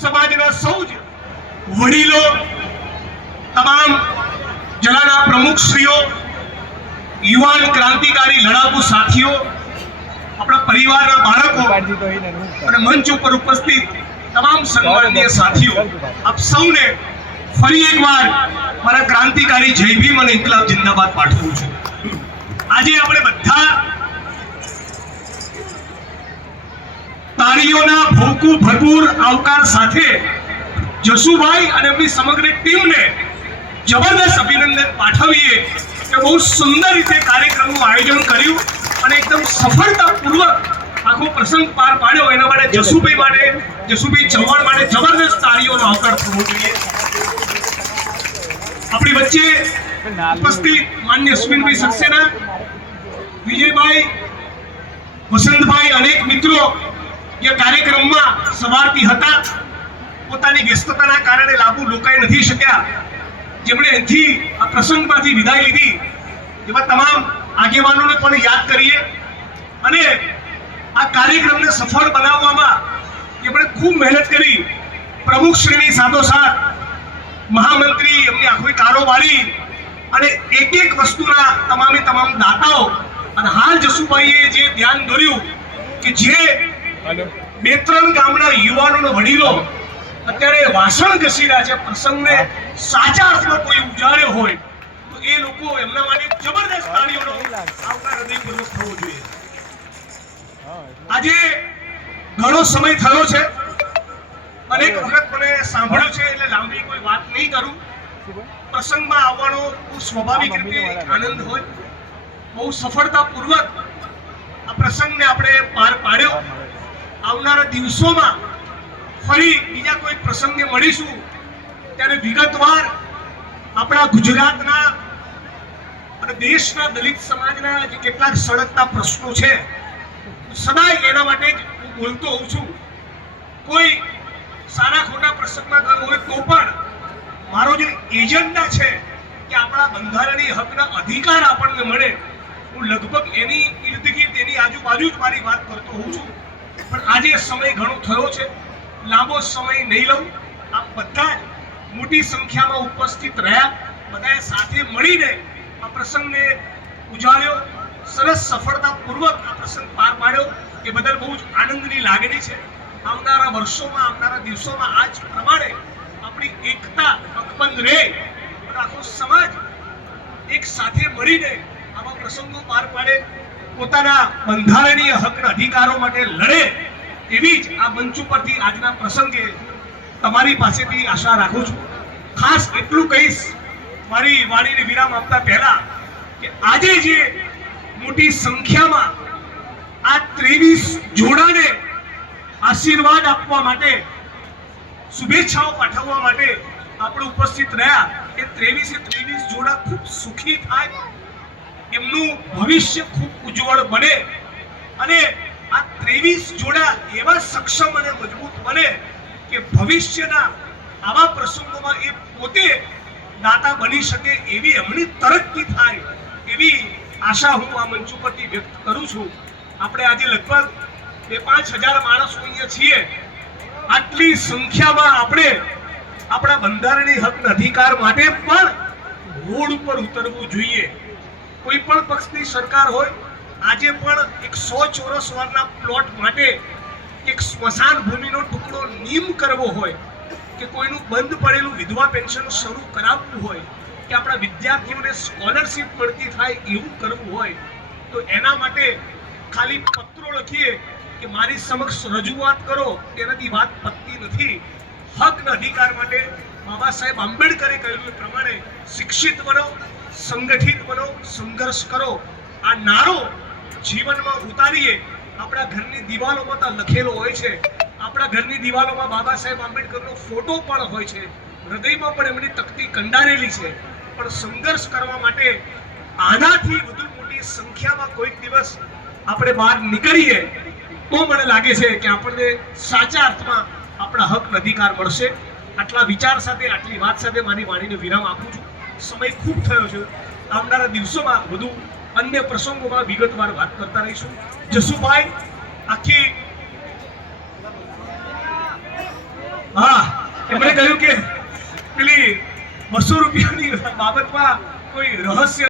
સમાજના સૌ જ વડીલો, તમામ જિલ્લાના પ્રમુખશ્રીઓ, યુવાન ક્રાંતિકારી લડાકુ સાથીઓ, આપણા પરિવારના બાળકો અને મંચ ઉપર ઉપસ્થિત તમામ સન્માનનીય સાથીઓ, આપ સૌને ફરી એકવાર મારા ક્રાંતિકારી જય ભીમ અને ઇન્કલાબ જિંદાબાદ પાઠવું છું. આજે આપણે બધા તાળીઓના ભરપૂર આવકાર સાથે જસુભાઈ અને એમની સમગ્ર ટીમને જબરદસ્ત અભિનંદન પાઠવીએ કે બહુ સુંદર રીતે કાર્યક્રમનું આયોજન કર્યું અને એકદમ સફળતાપૂર્વક આખો પ્રસંગ પાર પાડ્યો. એના માટે જસુભાઈ ચૌહાણ માટે જબરદસ્ત તાળીઓનો આવકાર થવો જોઈએ. આપણી વચ્ચે ઉપસ્થિત માન્ય અશ્વિનભાઈ સક્સેના, વિજયભાઈ, વસંતભાઈ, અનેક મિત્રો જે કાર્યક્રમમાં સવારથી હતા, પોતાની વ્યસ્તતાના કારણે લાભ લોકાઈ નથી શક્યા, જેમણે અહીંથી આ પ્રસંગમાંથી વિદાય લીધી, એવા તમામ આગેવાનોને પણ યાદ કરીએ અને આ કાર્યક્રમને સફળ બનાવવામાં જેમણે ખૂબ મહેનત કરી, પ્રમુખશ્રીની સાથોસાથ મહામંત્રી, એમની આખી કારોબારી અને એક વસ્તુના તમામે તમામ દાતાઓ, અને હાલ જસુભાઈએ જે ધ્યાન દોર્યું કે જે 2-3 ગામના યુવાનો વડીલો અત્યારે વાસણ ઘસી રહ્યા છે, પ્રસંગને સાચા અર્થમાં કોઈ ઉજાડ્યો હોય તો એ લોકો એમના માટે જબરદસ્ત તાળીઓનો આવકાર હૃદયપૂર્વક થવો જોઈએ. આજે ઘણો સમય થયો છે, અનેક વખત મને સાંભળ્યું છે, એટલે લાંબી કોઈ વાત નહીં કરું. પ્રસંગમાં આવવાનો સ્વાભાવિક રીતે આનંદ હોય. બહુ સફળતાપૂર્વક આ પ્રસંગને આપણે પાર પાડ્યો. આવનારા દિવસોમાં ફરી બીજા કોઈ પ્રસંગે મળીશું ત્યારે વિગતવાર આપણા ગુજરાતના અને દેશના દલિત સમાજના જે કેટલાક સળગતા પ્રશ્નો છે, સદાય એના માટે જ હું બોલતો હોઉં છું. કોઈ સારા ખોટા પ્રસંગમાં ગયો હોય તો પણ મારો જે એજન્ડા છે કે આપણા બંધારણીય હકના અધિકાર આપણને મળે, હું લગભગ એની ઇર્દગિર્દ, એની આજુબાજુ જ મારી વાત કરતો હોઉં છું. પણ આજે સમય ઘણો થયો છે, લાંબો સમય નહીં લઉં. આપ બધા જ મોટી સંખ્યામાં ઉપસ્થિત રહ્યા, બધાએ સાથે મળીને આ પ્રસંગને ઉજાળ્યો, સરસ સફળતાપૂર્વક આ પ્રસંગ પાર પાડ્યો. એ બદલ બહુ જ આનંદની લાગણી છે. આવનારા વર્ષોમાં, આવનારા દિવસોમાં આ જ પ્રમાણે આપણી એકતા અકબંધ રહે અને આખો સમાજ એક સાથે મળીને આવા પ્રસંગો પાર પાડે, પોતાના બંધારણીય હકના અધિકારો માટે લડે, એવી જ આ મંચ ઉપરથી આજના પ્રસંગે તમારી પાસેથી આશા રાખું છું. ખાસ એટલું કહીશ મારી વાણીને વિરામ આપતા પહેલા કે આજે જે મોટી સંખ્યામાં આ 23 જોડાને આશીર્વાદ આપવા માટે, શુભેચ્છાઓ પાઠવવા માટે આપણે ઉપસ્થિત રહ્યા, એ 23 જોડા ખૂબ સુખી થાય, એમનું ભવિષ્ય ખૂબ ઉજ્જવળ બને અને આ 23 જોડા એવા સક્ષમ અને મજબૂત બને કે ભવિષ્યના આવા પ્રસંગોમાં એ પોતે દાતા બની શકે, એવી એમની તરક્કી થાય, એવી આશા હું આ મંચ ઉપરથી વ્યક્ત કરું છું. આપણે આજે લગભગ 2-5 હજાર માણસો અહીંયા છીએ. આટલી સંખ્યામાં આપણે આપણા બંધારણીય હકના અધિકાર માટે પણ રોડ ઉપર ઉતરવું જોઈએ. કોઈ પણ પક્ષની સરકાર હોય, આજે પણ એક 100 ચોરસ વારના પ્લોટ માટે એક સ્મશાન ભૂમિનો ટુકડો નિયમ કરવો હોય, કે કોઈનું બંધ પડેલું વિધવા પેન્શન શરૂ કરાવવું હોય, કે આપણા વિદ્યાર્થીઓને સ્કોલરશિપ મળતી થાય એવું કરવું હોય, તો એના માટે ખાલી પત્રો લખીએ કે મારી સમક્ષ રજૂઆત કરો, તેનાથી વાત પતતી નથી. હકના અધિકાર માટે બાબા સાહેબ આંબેડકરે કહ્યું એ પ્રમાણે શિક્ષિત બનો, સંગઠિત બનો, સંઘર્ષ કરો. આ નારો જીવનમાં ઉતારીએ. આપણા ઘરની દિવાલોમાં તો લખેલો હોય છે, આપણા ઘરની દિવાલોમાં બાબા સાહેબ આંબેડકરનો ફોટો પણ હોય છે, હૃદયમાં પણ એમની તકતી કંડારેલી છે. પણ સંઘર્ષ કરવા માટે આનાથી વધુ મોટી સંખ્યામાં કોઈક દિવસ આપણે બહાર નીકળીએ તો મને લાગે છે કે આપણને સાચા અર્થમાં આપણા હક અધિકાર મળશે. આટલા વિચાર સાથે, આટલી વાત સાથે મારી વાણીને વિરામ આપું છું. સમય ખૂબ થયો છે. આવનારા દિવસોમાં વધુ અન્ય પ્રસંગોમાં વિગતવાર વાત કરતા રહીશું. જસુભાઈ આખી હા એમણે કહ્યું કે પેલી 200 રૂપિયાની બાબતમાં કોઈ રહસ્ય